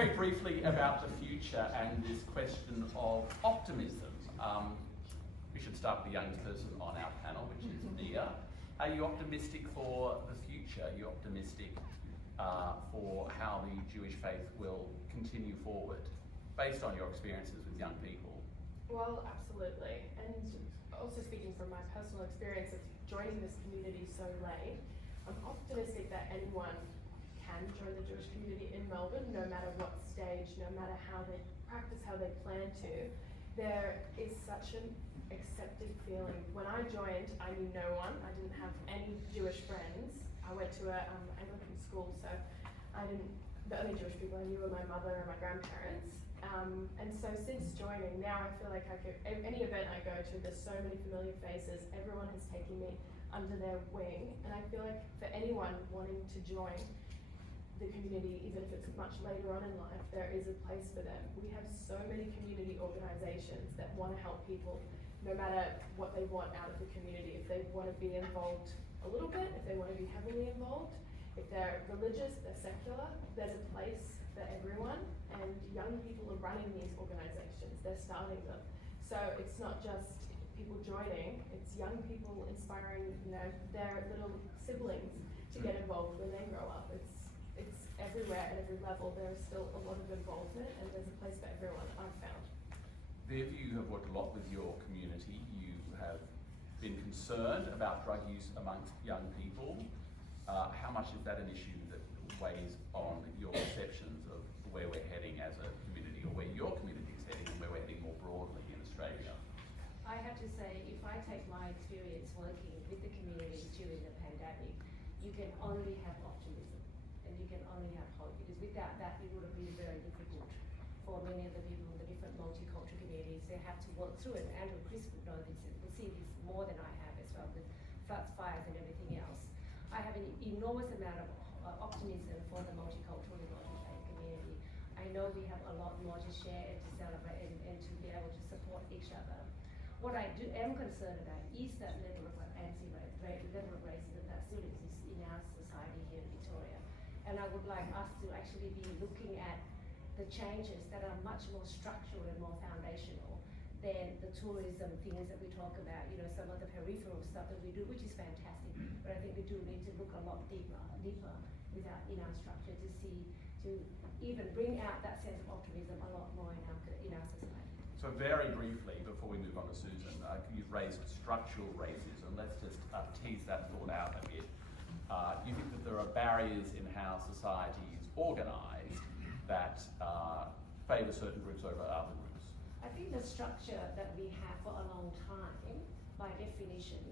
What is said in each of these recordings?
very briefly about the future and this question of optimism. We should start with the youngest person on our panel, which is Nia. Are you optimistic for the future? Are you optimistic for how the Jewish faith will continue forward, based on your experiences with young people? Well, absolutely. And also speaking from my personal experience of joining this community so late, I'm optimistic that anyone can join the Jewish community in Melbourne, no matter what stage, no matter how they practice, how they plan to. There is such an accepted feeling. When I joined, I knew no one. I didn't have any Jewish friends. I went to an Anglican school, so the only Jewish people I knew were my mother and my grandparents. And so since joining, now I feel like any event I go to, there's so many familiar faces. Everyone has taken me under their wing, and I feel like for anyone wanting to join the community, even if it's much later on in life, there is a place for them. We have so many community organisations that want to help people, no matter what they want out of the community. If they want to be involved a little bit, if they want to be heavily involved, if they're religious, they're secular, there's a place for everyone, and young people are running these organisations, they're starting them. So it's not just people joining, it's young people inspiring, their little siblings to get involved when they grow up. It's everywhere at every level. There is still a lot of involvement, and there's a place for everyone, I've found. Viv, you have worked a lot with your community. You have been concerned about drug use amongst young people. How much is that an issue that weighs on your perceptions of where we're heading as a community, or where your community is heading, and where we're heading more broadly in Australia? I have to say, if I take my experience working with the community during the pandemic, you can only have optimism and you can only have hope, because without that it would have been very difficult for many of the people in the different multicultural communities. They have to work through it. Andrew Chris would know this, would see this more than I have as well, with floods, fires and everything else. I have an enormous amount of optimism for the multicultural and multi-faith community. I know we have a lot more to share and to celebrate and to be able to support each other. What I am concerned about is that level of racism that still exists in our society here in Victoria. And I would like us to actually be looking at the changes that are much more structural and more foundational than the tourism things that we talk about, some of the peripheral stuff that we do, which is fantastic. But I think we do need to look a lot deeper in our structure to even bring out that sense of optimism a lot more in our society. So very briefly, before we move on to Susan, you've raised structural racism. Let's just tease that thought out a bit. You think that there are barriers in how society is organised that favour certain groups over other groups? I think the structure that we have for a long time, by definition,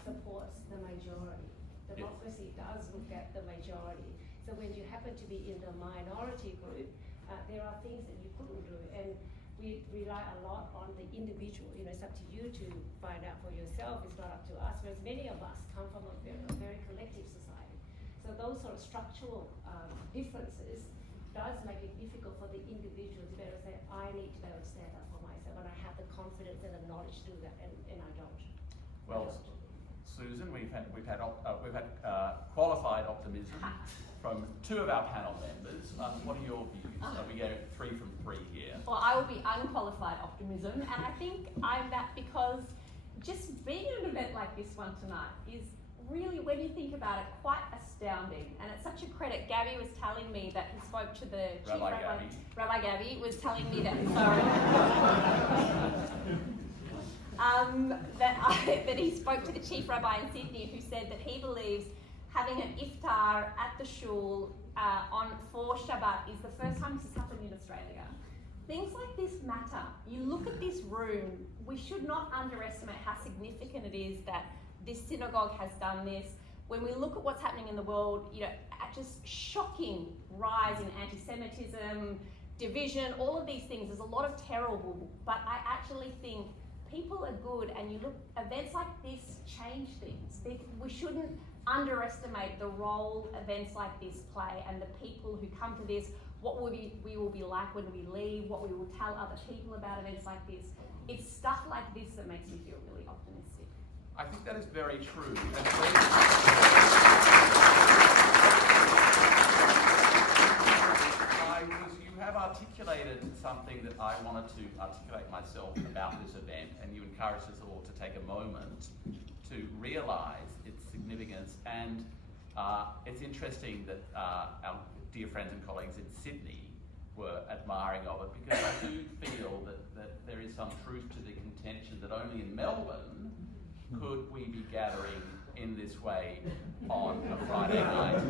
supports the majority. Democracy does look at the majority. So when you happen to be in the minority group, there are things that you couldn't do. And we rely a lot on the individual. It's up to you to find out for yourself. It's not up to us. Whereas many of us come from a very collective society. So those sort of structural differences does make it difficult for the individual to be able to say, I need to be able to stand up for myself, and I have the confidence and the knowledge to do that, and I don't. Well, Susan, we've had qualified optimism from two of our panel members. What are your views? We go 3 from 3 here. Well, I will be unqualified optimism, and I think I'm that because just being at an event like this one tonight is really, when you think about it, quite astounding. And it's such a credit. Gabby was telling me that he spoke to the chief rabbi. Rabbi Gabby was telling me that, that he spoke to the chief rabbi in Sydney, who said that he believes having an iftar at the shul for Shabbat is the first time this has happened in Australia. Things like this matter. You look at this room, we should not underestimate how significant it is that this synagogue has done this. When we look at what's happening in the world, just shocking rise in anti-Semitism, division, all of these things. There's a lot of terrible, but I actually think people are good, and you look, events like this change things. We shouldn't underestimate the role events like this play, and the people who come to this, what we will be like when we leave, what we will tell other people about events like this. It's stuff like this that makes me feel really optimistic. I think that is very true. I was articulated something that I wanted to articulate myself about this event, and you encouraged us all to take a moment to realise its significance. And it's interesting that our dear friends and colleagues in Sydney were admiring of it, because I do feel that there is some truth to the contention that only in Melbourne could we be gathering in this way on a Friday night.